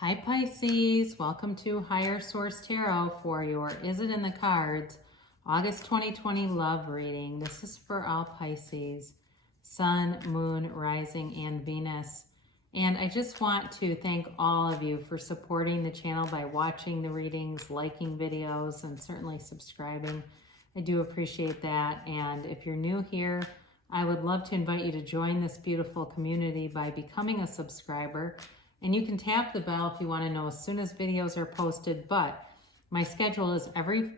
Hi Pisces, welcome to Higher Source Tarot for your Is It in the Cards August 2020 love reading. This is for all Pisces, Sun, Moon, Rising, and Venus. And I just want to thank all of you for supporting the channel by watching the readings, liking videos, and certainly subscribing. I do appreciate that. And if you're new here, I would love to invite you to join this beautiful community by becoming a subscriber. And you can tap the bell if you want to know as soon as videos are posted, but my schedule is every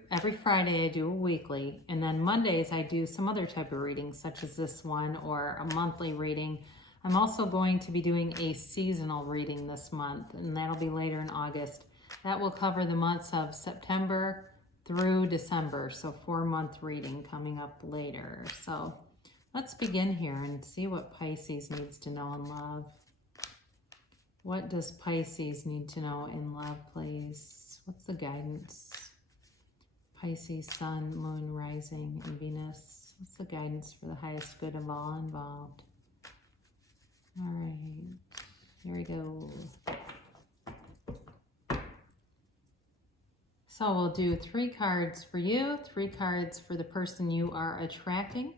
Friday I do a weekly, and then Mondays I do some other type of reading, such as this one, or a monthly reading. I'm also going to be doing a seasonal reading this month, and that'll be later in August. That will cover the months of September through December, so 4-month reading coming up later. So let's begin here and see what Pisces needs to know in love. What does Pisces need to know in love, please? What's the guidance? Pisces, Sun, Moon, Rising, and Venus. What's the guidance for the highest good of all involved? All right, here we go. So we'll do 3 cards for you, 3 cards for the person you are attracting,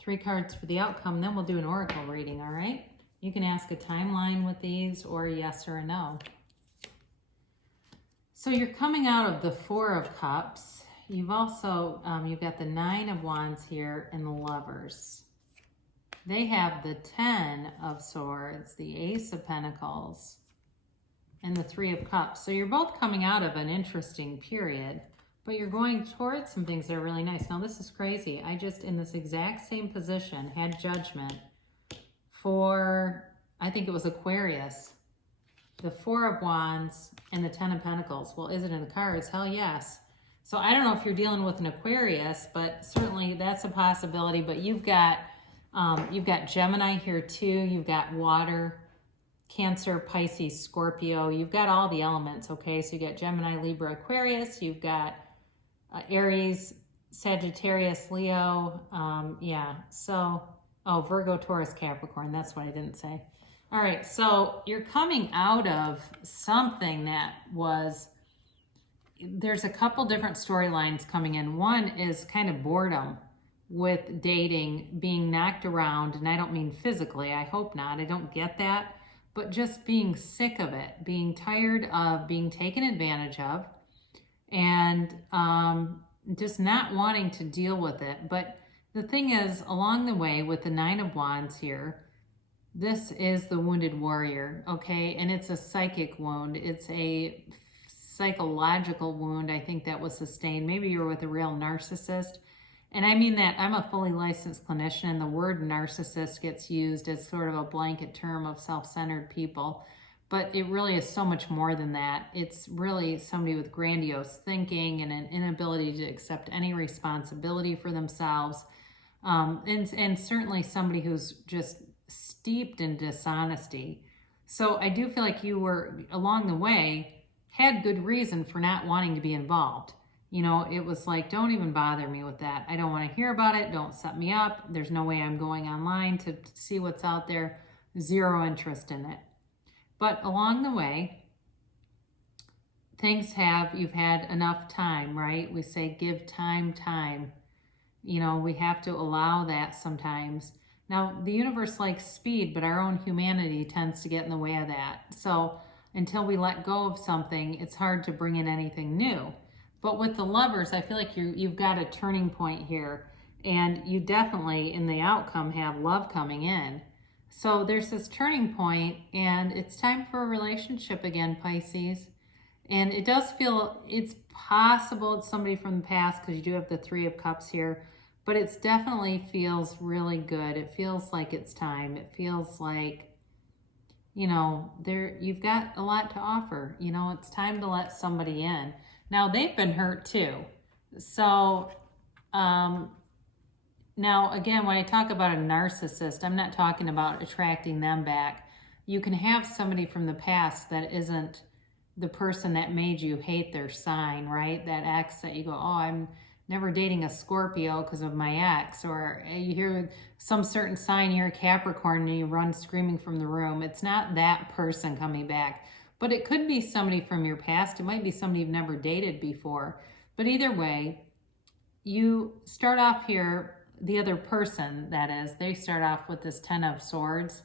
3 cards for the outcome, then we'll do an oracle reading, all right? You can ask a timeline with these, or a yes or a no. So you're coming out of the 4 of Cups. You've also, you've got the 9 of Wands here and the Lovers. They have the 10 of Swords, the Ace of Pentacles, and the 3 of Cups. So you're both coming out of an interesting period, but you're going towards some things that are really nice. Now this is crazy. I just, in this exact same position, had Judgment for, I think it was Aquarius, the 4 of Wands and the 10 of Pentacles. Well, is it in the cards? Hell yes. So I don't know if you're dealing with an Aquarius, but certainly that's a possibility. But you've got Gemini here too. You've got water, Cancer, Pisces, Scorpio. You've got all the elements, okay? So you got Gemini, Libra, Aquarius. You've got Aries, Sagittarius, Leo. Yeah, so... Oh, Virgo, Taurus, Capricorn. That's what I didn't say. All right, so you're coming out of something that was, there's a couple different storylines coming in. One is kind of boredom with dating, being knocked around, and I don't mean physically, I hope not, I don't get that, but just being sick of it, being tired of being taken advantage of, and just not wanting to deal with it. But the thing is, along the way with the 9 of Wands here, this is the wounded warrior, okay? And it's a psychic wound. It's a psychological wound, I think, that was sustained. Maybe you're with a real narcissist. And I mean that I'm a fully licensed clinician, and the word narcissist gets used as sort of a blanket term of self-centered people. But it really is so much more than that. It's really somebody with grandiose thinking and an inability to accept any responsibility for themselves. And certainly somebody who's just steeped in dishonesty. So I do feel like you were, along the way, had good reason for not wanting to be involved. You know, it was like, don't even bother me with that. I don't want to hear about it. Don't set me up. There's no way I'm going online to see what's out there. Zero interest in it. But along the way, you've had enough time, right? We say give time. You know, we have to allow that sometimes. Now, the universe likes speed, but our own humanity tends to get in the way of that. So until we let go of something, it's hard to bring in anything new. But with the Lovers, I feel like you've got a turning point here, and you definitely, in the outcome, have love coming in. So there's this turning point, and it's time for a relationship again, Pisces. And it does feel, it's possible it's somebody from the past, because you do have the 3 of Cups here, but it definitely feels really good. It feels like it's time. It feels like, you know, you've got a lot to offer. You know, it's time to let somebody in. Now, they've been hurt too. So, now, again, when I talk about a narcissist, I'm not talking about attracting them back. You can have somebody from the past that isn't the person that made you hate their sign, right? That ex that you go, oh, I'm never dating a Scorpio because of my ex. Or you hear some certain sign, you're a Capricorn, and you run screaming from the room. It's not that person coming back. But it could be somebody from your past. It might be somebody you've never dated before. But either way, you start off here, the other person, that is, they start off with this 10 of Swords.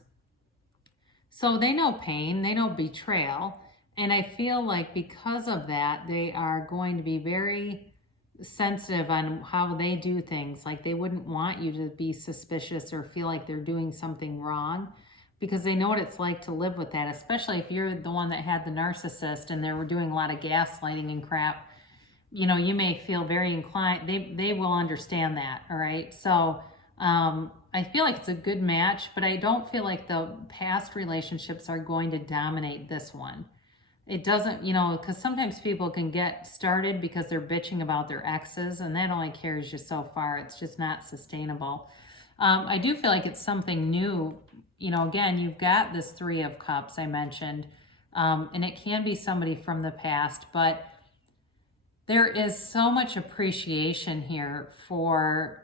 So they know pain, they know betrayal. And I feel like because of that, they are going to be very sensitive on how they do things. Like they wouldn't want you to be suspicious or feel like they're doing something wrong, because they know what it's like to live with that, especially if you're the one that had the narcissist and they were doing a lot of gaslighting and crap. You know, you may feel very inclined, they will understand that, all right? So I feel like it's a good match, but I don't feel like the past relationships are going to dominate this one. It doesn't, you know, because sometimes people can get started because they're bitching about their exes, and that only carries you so far. It's just not sustainable. I do feel like it's something new. You know, again, you've got this 3 of Cups I mentioned, and it can be somebody from the past, but there is so much appreciation here for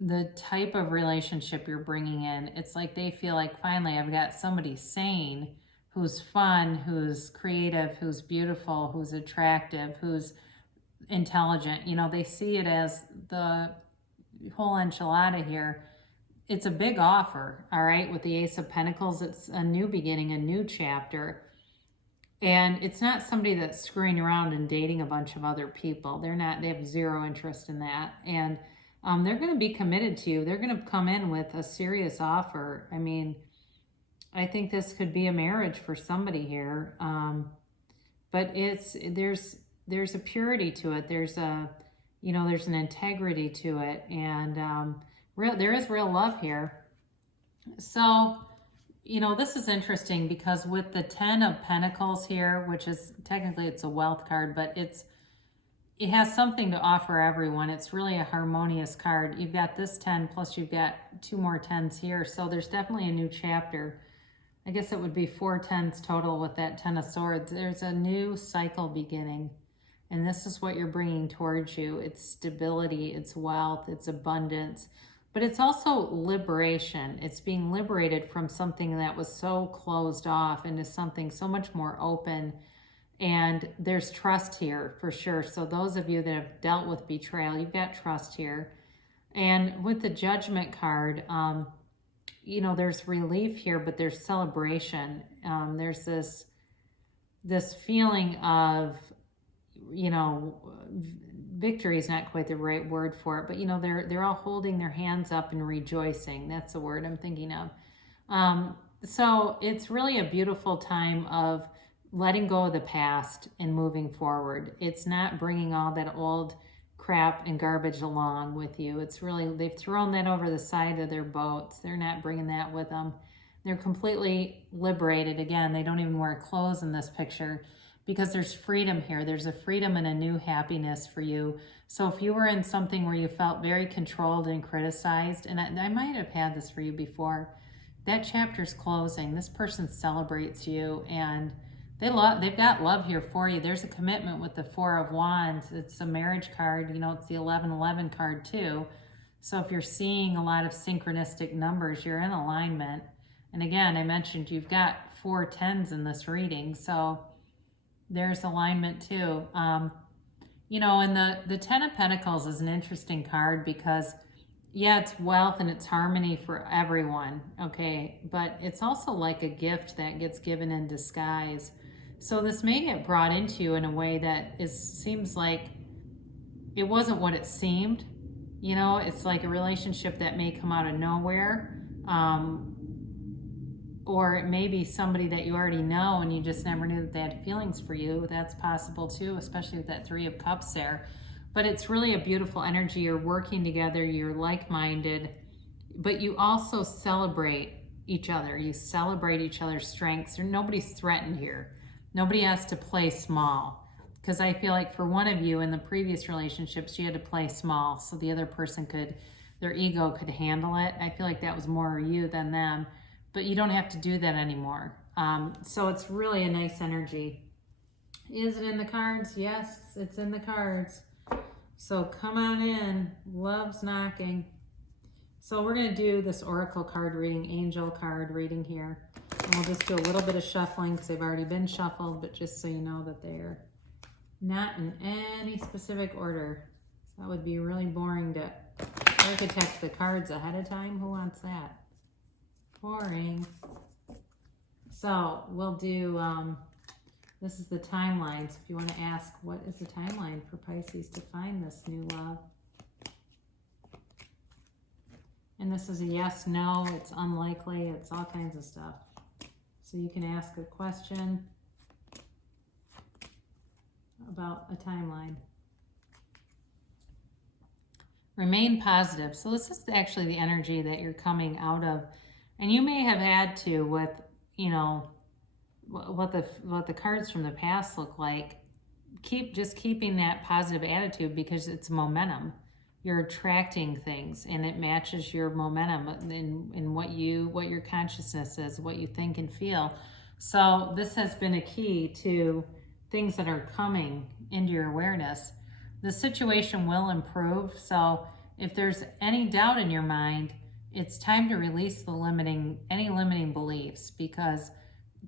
the type of relationship you're bringing in. It's like they feel like, finally, I've got somebody sane, who's fun, who's creative, who's beautiful, who's attractive, who's intelligent. You know, they see it as the whole enchilada here. It's a big offer, all right? With the Ace of Pentacles, it's a new beginning, a new chapter. And it's not somebody that's screwing around and dating a bunch of other people. They're not, they have zero interest in that. And they're going to be committed to you. They're going to come in with a serious offer. I mean, I think this could be a marriage for somebody here. But there's a purity to it. There's a, you know, there's an integrity to it. And there is real love here. So, you know, this is interesting because with the 10 of Pentacles here, which is technically it's a wealth card, but it has something to offer everyone. It's really a harmonious card. You've got this 10 plus you've got 2 more 10s here. So there's definitely a new chapter. I guess it would be 4 10s total with that 10 of Swords. There's a new cycle beginning. And this is what you're bringing towards you. It's stability, it's wealth, it's abundance. But it's also liberation. It's being liberated from something that was so closed off into something so much more open. And there's trust here for sure. So those of you that have dealt with betrayal, you've got trust here. And with the Judgment card, you know, there's relief here, but there's celebration. There's this feeling of, you know, victory is not quite the right word for it, but you know, they're all holding their hands up and rejoicing. That's the word I'm thinking of. So it's really a beautiful time of letting go of the past and moving forward. It's not bringing all that old crap and garbage along with you. It's really, they've thrown that over the side of their boats. They're not bringing that with them. They're completely liberated. Again, they don't even wear clothes in this picture because there's freedom here. There's a freedom and a new happiness for you. So if you were in something where you felt very controlled and criticized, and I might have had this for you before, that chapter's closing. This person celebrates you, and they've got love here for you. There's a commitment with the 4 of Wands. It's a marriage card. You know, it's the 1111 card too. So if you're seeing a lot of synchronistic numbers, you're in alignment. And again, I mentioned you've got 4 10s in this reading. So there's alignment too. You know, and the 10 of Pentacles is an interesting card because, yeah, it's wealth and it's harmony for everyone, okay? But it's also like a gift that gets given in disguise. So this may get brought into you in a way that seems like it wasn't what it seemed. You know, it's like a relationship that may come out of nowhere. Or it may be somebody that you already know and you just never knew that they had feelings for you. That's possible too, especially with that 3 of Cups there. But it's really a beautiful energy. You're working together, you're like-minded, but you also celebrate each other. You celebrate each other's strengths. Nobody's threatened here. Nobody has to play small. Because I feel like for one of you in the previous relationships, you had to play small so the other person their ego could handle it. I feel like that was more you than them. But you don't have to do that anymore. So it's really a nice energy. Is it in the cards? Yes, it's in the cards. So come on in. Love's knocking. So we're going to do this oracle card reading, angel card reading here. And we'll just do a little bit of shuffling because they've already been shuffled, but just so you know that they're not in any specific order. That would be really boring to architect the cards ahead of time. Who wants that? Boring. So we'll do, this is the timeline. So if you want to ask, what is the timeline for Pisces to find this new love? And this is a yes, no, it's unlikely, it's all kinds of stuff. So you can ask a question about a timeline. Remain positive. So this is actually the energy that you're coming out of. And you may have had to with, you know, what the cards from the past look like. Just keeping that positive attitude because it's momentum. You're attracting things and it matches your momentum in what your consciousness is, what you think and feel. So this has been a key to things that are coming into your awareness. The situation will improve. So if there's any doubt in your mind, it's time to release any limiting beliefs, because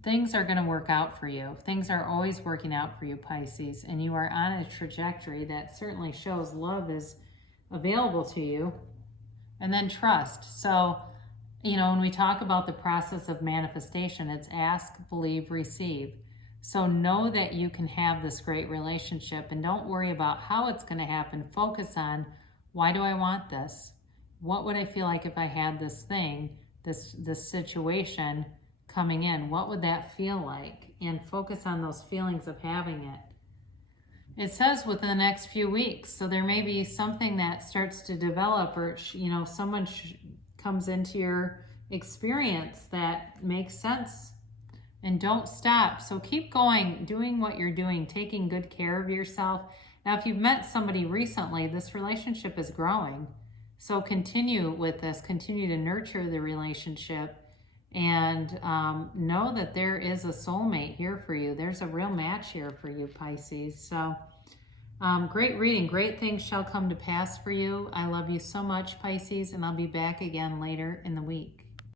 things are going to work out for you. Things are always working out for you, Pisces, and you are on a trajectory that certainly shows love is available to you. And then trust. So, you know, when we talk about the process of manifestation, it's ask, believe, receive. So know that you can have this great relationship and don't worry about how it's going to happen. Focus on, why do I want this? What would I feel like if I had this thing, this situation coming in? What would that feel like? And focus on those feelings of having it. It says within the next few weeks. So there may be something that starts to develop, or, you know, someone comes into your experience that makes sense. And don't stop. So keep going, doing what you're doing, taking good care of yourself. Now, if you've met somebody recently, this relationship is growing. So continue with this, continue to nurture the relationship, and know that there is a soulmate here for you. There's a real match here for you, Pisces. So great reading. Great things shall come to pass for you. I love you so much, Pisces, and I'll be back again later in the week.